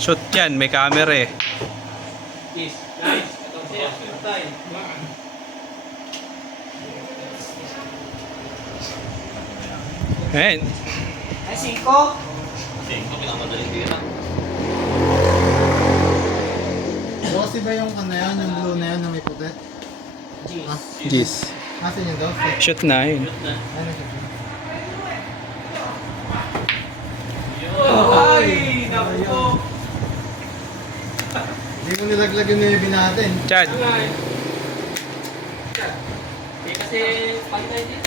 Shoot yan, may camera eh. Yes, guys. Ito siya. Tayo. Ayan. Ay, 5. Pinakamadaling tira. Rosy ba yung ano yan, yung blue na yan na may puti? Ah, Jeez. asan yun daw? Shoot na yun. Ano siya? Ay! Naku! Hindi mo nilaglag yung navy natin. Chad. Eh, kasi pantay din.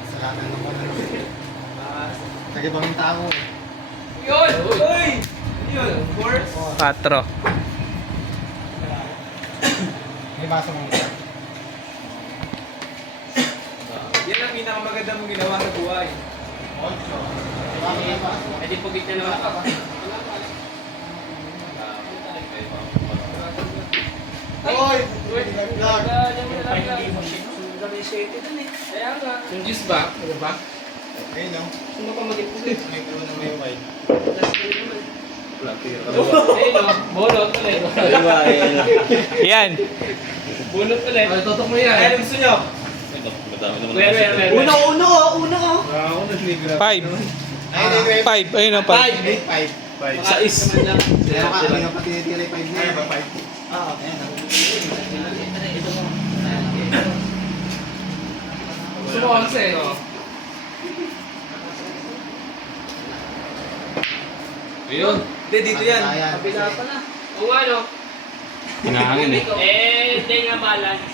Kasalanan naman ano. Nagibang tao. Yun! Uy! Yun! Force! 4. May baso mo ito. Yan ang pinakamaganda mong ginawa sa buhay. 8. Eh di pugit na naman ako. Hoy! Nilaglag! Kaya nga. Yung juice ba? Ano ba? Ayun no? Sino ka maging pugit? May blue na may white. Ayun o. Bolot ulit. Yan. Bolot ulit. Ay, totok mo yan. Ay, gusto nyo? Wait. Uno. Ako nag-ligrab. 5. Ay, 5. Ayun ang 5. 5. Sa is. Kaya ka, hindi ka pa tinitira 5 na. Ay, ba 5? Oo. Gusto mo 11. Ayun. Hindi, dito yan. Kabila pa na. Oo nga no. Hinahangin eh. Eh, hindi nga balance.